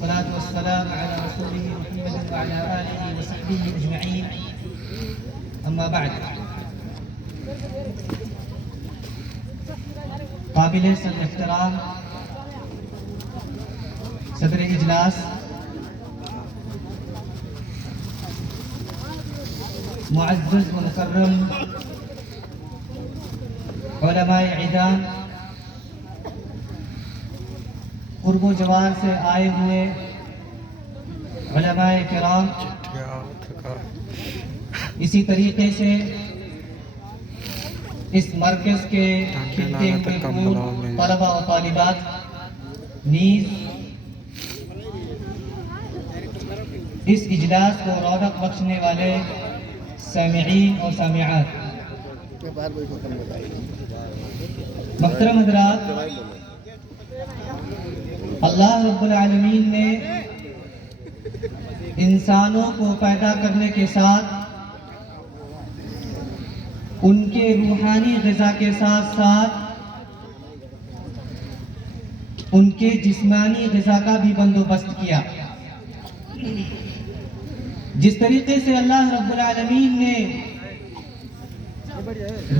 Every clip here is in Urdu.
والصلاة والسلام على رسوله محمد وعلى آله وصحبه أجمعين أما بعد قابل احترام صدر اجلاس معزز و مکرم علماء عیدان قرب و جوار سے آئے ہوئے علماء کرام، اسی طریقے سے اس مرکز کے کھلتے ہوئے پھول طلبہ و طالبات، نیز اس اجلاس کو رونق بخشنے والے سامعین اور سامعات، محترم حضرات، اللہ رب العالمین نے انسانوں کو پیدا کرنے کے ساتھ ان کے روحانی غذا کے ساتھ ساتھ ان کے جسمانی غذا کا بھی بندوبست کیا۔ جس طریقے سے اللہ رب العالمین نے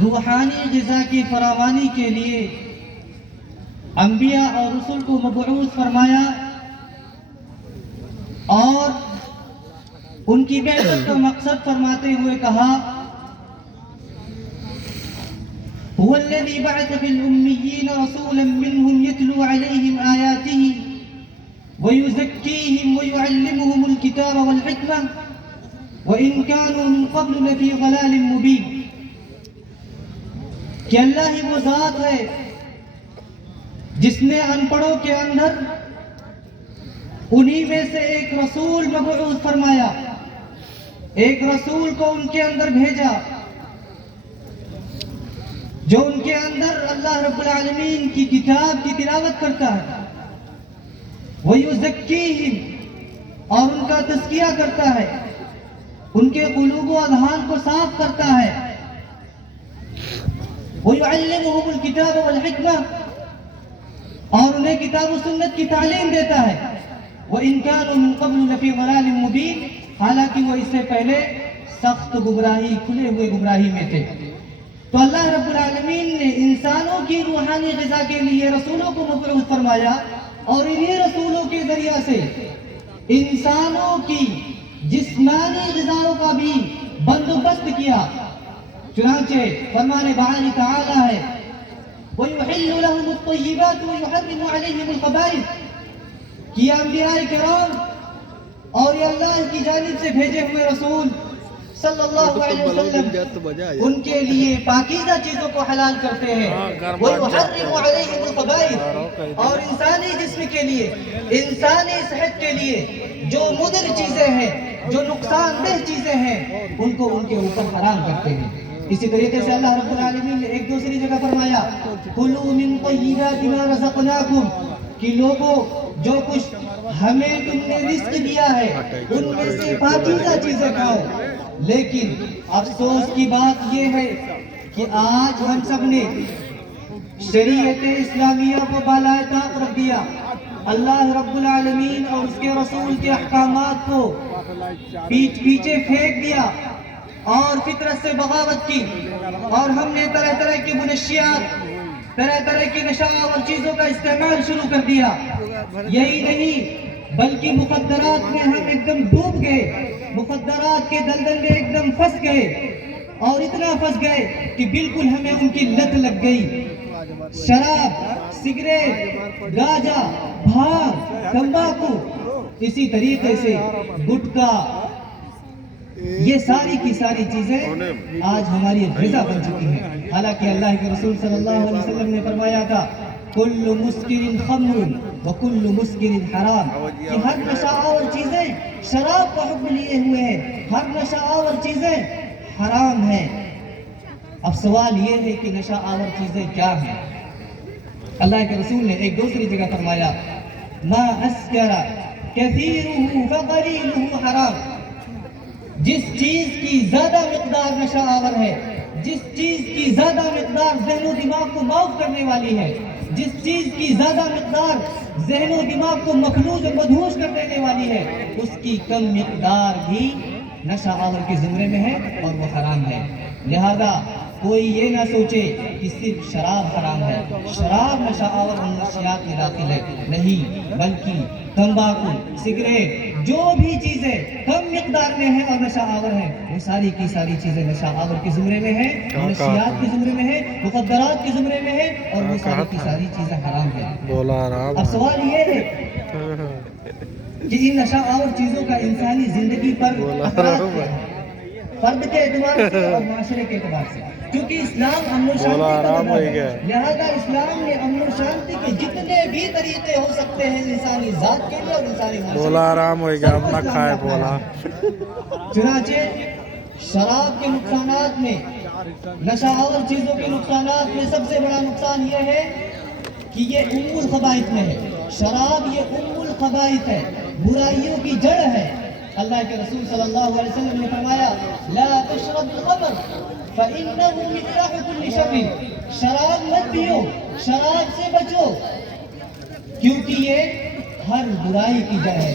روحانی غذا کی فراوانی کے لیے انبیاء اور رسل کو مبعوث فرمایا اور ان کی بعثت کا مقصد فرماتے ہوئے کہا، هو الذي بعث في الأميين رسولا منهم يتلو عليهم آياته ويزكيهم ويعلمهم الكتاب والحكمة وإن كانوا من قبل لفي ضلال مبين۔ کہ اللہ ہی وہ ذات ہے جس نے ان پڑھوں کے اندر انہی میں سے ایک رسول مبعوث فرمایا، ایک رسول کو ان کے اندر بھیجا جو ان کے اندر اللہ رب العالمین کی کتاب کی تلاوت کرتا ہے، وَيُزَكِّيهِمْ اور ان کا تزکیہ کرتا ہے، ان کے قلوب و اذہان کو صاف کرتا ہے، وَيُعَلِّمُهُمُ الْكِتَابَ وَالْحِكْمَةَ اور انہیں کتاب و سنت کی تعلیم دیتا ہے، وَإِن كَانُوا مِن قَبْلُ لَفِي ضَلَالٍ مُبِينٍ حالانکہ وہ اس سے پہلے سخت گمراہی، کھلے ہوئے گمراہی میں تھے۔ تو اللہ رب العالمین نے انسانوں کی روحانی غذا کے لیے رسولوں کو مبعوث فرمایا اور انہی رسولوں کے ذریعہ سے انسانوں کی جسمانی غذاؤں کا بھی بندوبست کیا۔ چنانچہ فرمان باری تعالی ہے، وَيُحِلُّ لَهُمُ الطَّيِّبَاتُ وَيُحَرِّمُ عَلَيْهِمُ الْخَبَائِثَ کہ یہ انبیاء کرام اور یہ اللہ کی جانب سے بھیجے ہوئے رسول صلی اللہ علیہ وسلم ان کے لیے پاکیزہ چیزوں کو حلال کرتے ہیں، وَيُحَرِّمُ عَلَيْهِمُ الْخَبَائِثَ اور انسانی جسم کے لیے، انسانی صحت کے لیے جو مضر چیزیں ہیں، جو نقصان دہ چیزیں ہیں، ان کو ان کے اوپر حرام کرتے ہیں۔ اسی طریقے سے اللہ رب العالمین نے ایک دوسری جگہ فرمایا، کُلُوا مِن طَيِّبَاتِ مَا رَزَقْنَاكُمْ کہ لوگوں جو کچھ ہمیں تم نے رزق دیا ہے ان میں سے پاکیزہ چیزیں کھاؤ۔ لیکن افسوس کی بات یہ ہے کہ آج ہم سب نے شریعت اسلامیہ کو بالائے طاق رکھ دیا، اللہ رب العالمین اور اس کے رسول کے احکامات کو پیچھے پھینک دیا اور فطرت سے بغاوت کی، اور ہم نے طرح طرح کی منشیات، طرح طرح کی نشاور چیزوں کا استعمال شروع کر دیا۔ یہی نہیں بلکہ مخدرات میں ہم ایک دم ڈوب گئے، مخدرات کے دلدل میں ایک دم پھنس گئے، اور اتنا پھنس گئے کہ بالکل ہمیں ان کی لت لگ گئی۔ شراب، سگریٹ، گاجا، بھانگ، تمباکو، اسی طریقے سے گٹکا، یہ ساری کی ساری چیزیں آج ہماری غذا بن چکی ہیں۔ حالانکہ اللہ کے رسول صلی اللہ علیہ وسلم نے فرمایا تھا، کل مسکر خمر وکل مسکر حرام کہ ہر نشہ آور چیزیں شراب کا حکم لیے ہوئے ہیں، ہر نشہ آور چیزیں حرام ہیں۔ اب سوال یہ ہے کہ نشہ آور چیزیں کیا ہیں؟ اللہ کے رسول نے ایک دوسری جگہ فرمایا، ما اسکر کثیرہ فقلیلہ حرام جس چیز کی زیادہ مقدار نشہ آور ہے، جس چیز کی زیادہ مقدار ذہن و دماغ کو معاف کرنے والی ہے، جس چیز کی زیادہ مقدار ذہن و دماغ کو مخلوط و مدہوش کر دینے والی ہے، اس کی کم مقدار بھی نشہ آور کے زمرے میں ہے اور وہ حرام ہے۔ لہذا کوئی یہ نہ سوچے کہ صرف شراب حرام ہے، شراب نشہ آور اور منشیات میں داخل ہے، نہیں، بلکہ تمباکو، سگریٹ، جو بھی چیزیں کم مقدار میں ہیں اور نشہ آور ہیں، وہ ساری کی ساری چیزیں نشہ آور کے زمرے میں ہیں، منشیات کے زمرے میں ہیں، مخدرات کے زمرے میں ہیں، اور وہ ساری کی ساری چیزیں حرام ہیں۔ اب سوال یہ ہے کہ ان نشہ آور چیزوں کا انسانی زندگی پر اثرات کیا ہے، فرد کے اعتبار سے اور معاشرے کے اعتبار سے، کیونکہ اسلام امن و شانتی کا مذہب ہے، لہذا اسلام نے امن و شانتی کے جتنے بھی طریقے ہو سکتے ہیں انسانی ذات کے لیے اور انسانی چنانچہ شراب کے نقصانات میں، نشہ آور چیزوں کے نقصانات میں سب سے بڑا نقصان یہ ہے کہ یہ ام الخبائث میں ہے۔ شراب یہ ام الخبائث ہے، برائیوں کی جڑ ہے۔ اللہ کے رسول صلی اللہ علیہ وسلم نے فرمایا لا تشرب الخمر فإنه مفتاح كل شر، شراب مت پیو، شراب سے بچو، کیونکہ یہ ہر برائی کی جڑ ہے،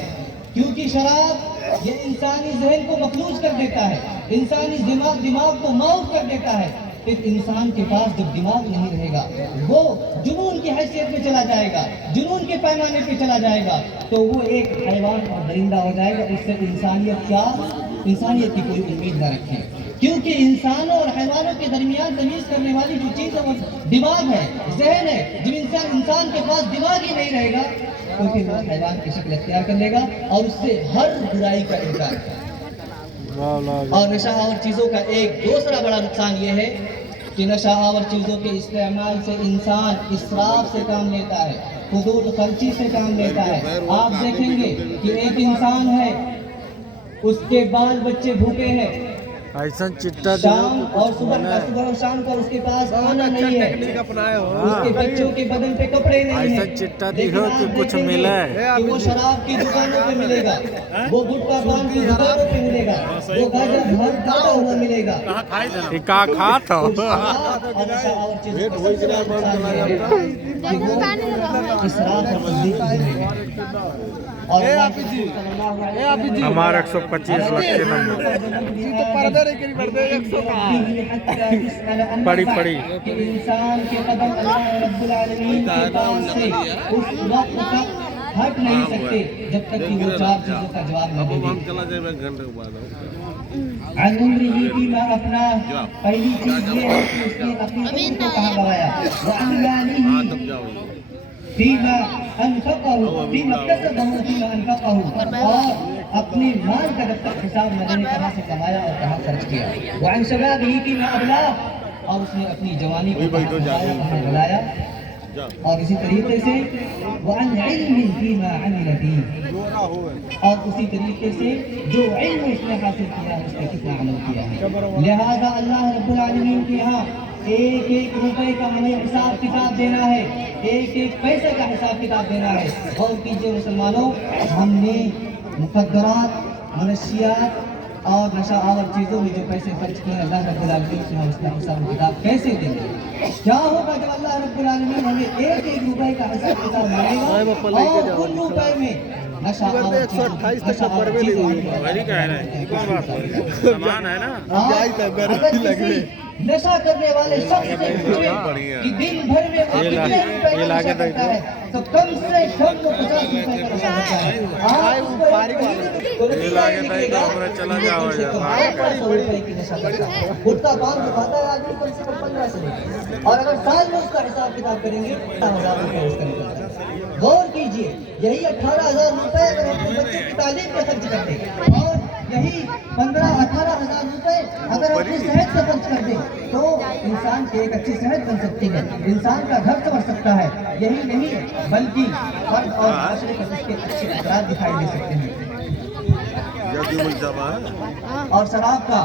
کیونکہ شراب یہ انسانی ذہن کو مخلوط کر دیتا ہے، انسانی دماغ کو معاف کر دیتا ہے۔ پھر انسان کے پاس جب دماغ نہیں رہے گا، وہ جنون کی حیثیت میں چلا جائے گا، جنون کے پیمانے پہ چلا جائے گا، تو وہ ایک حیوان اور درندہ ہو جائے گا۔ اس سے انسانیت کی کوئی امید نہ رکھیں، کیونکہ انسانوں اور حیوانوں کے درمیان تمیز کرنے والی جو چیز ہے وہ دماغ ہے، ذہن ہے۔ جب انسان کے پاس دماغ ہی نہیں رہے گا تو پھر وہ حیوان کی شکل اختیار کر لے گا اور اس سے ہر برائی کا انکار کرے گا۔ اور نشہ آور چیزوں کا ایک دوسرا بڑا نقصان یہ ہے کہ نشہ آور چیزوں کے استعمال سے انسان اسراف سے کام لیتا ہے، فضول خرچی سے کام لیتا ہے۔ آپ دیکھیں گے کہ ایک انسان ہے، اس کے بال بچے بھوکے ہیں، شام اور صبح اور شام کو اس کے پاس کھانا نہیں ہے، اس کے بچوں کے بدن پہ کپڑے نہیں ہیں، لیکن آپ دیکھیں گے کہ وہ شراب کی دکانوں پہ ملے گا، وہ گٹکا پان کی دکانوں پہ ملے گا، وہ گاجر گھر ڈالا ہوا ملے گا۔ ہمارا 125 لاکھ کے نمبر پڑی انسان کے قدم اللہ رب العالمین کے پاس سے اس وقت تک ہٹ نہیں سکتے جب تک کہ وہ چار چیزوں کا جواب نہ دے۔ عن عمره فيما أفناه، پہلی چیز یہ ہے کہ اس نے اپنی عمر کو کہاں گوایا، وعن ماله فيما أنفقه فيما اكتسبه فيما أنفقه، اور اپنے مال کا جب تک حساب نہ دینے کہاں سے کمایا اور کہاں خرچ کیا، وعن شبابه فيما أبلاه، اور اس نے اپنی جوانی کو کہاں بلایا، اور اسی طریقے سے وعن علم فيما عمل فيه، اور اسی طریقے سے جو علم اس نے حاصل کیا ہے اس نے کتنا عمل کیا ہے۔ لہذا اللہ رب العالمین کے یہاں ایک ایک روپے کا ہمیں حساب کتاب دینا ہے، ایک ایک پیسے کا حساب کتاب دینا ہے۔ غور کیجئے مسلمانوں، ہم نے مخدرات، منشیات اور نشہ آور چیزوں میں جو پیسے خرچ کیے اللہ رب العالمین سے ہم اس کا حساب کتاب کیسے دیں گے؟ کیا ہوگا جب اللہ رب العالمین ہمیں ایک ایک روپے کا حساب کتاب مانگے گا اور ان روپے میں نشہ آور نشہ کرنے والے شخص سے پوچھیں کہ دن بھر میں وہ کتنے روپے کا نشہ کرتا ہے تو کم سے کم وہ 50 روپے کا نشہ کرتا ہے۔ گٹکا پان جو کھاتا ہے آدمی کم سے کم 15 سے لے، اور اگر سال میں اس کا حساب کتاب کریں گے 18,000 روپے اس کا نکلتا ہے۔ غور کیجئے، یہی 18,000 روپے اگر اپنے بچوں کی تعلیم پہ خرچ کر دیں اور یہی 15-18,000 روپے اگر اپنی صحت پہ خرچ کر دیں تو انسان کی ایک اچھی صحت بن سکتی ہے، انسان کا گھر سنور سکتا ہے۔ یہی نہیں بلکہ فرد اور معاشرے کو اس کے اچھے اثرات دکھائی دے سکتے ہیں۔ اور شراب کا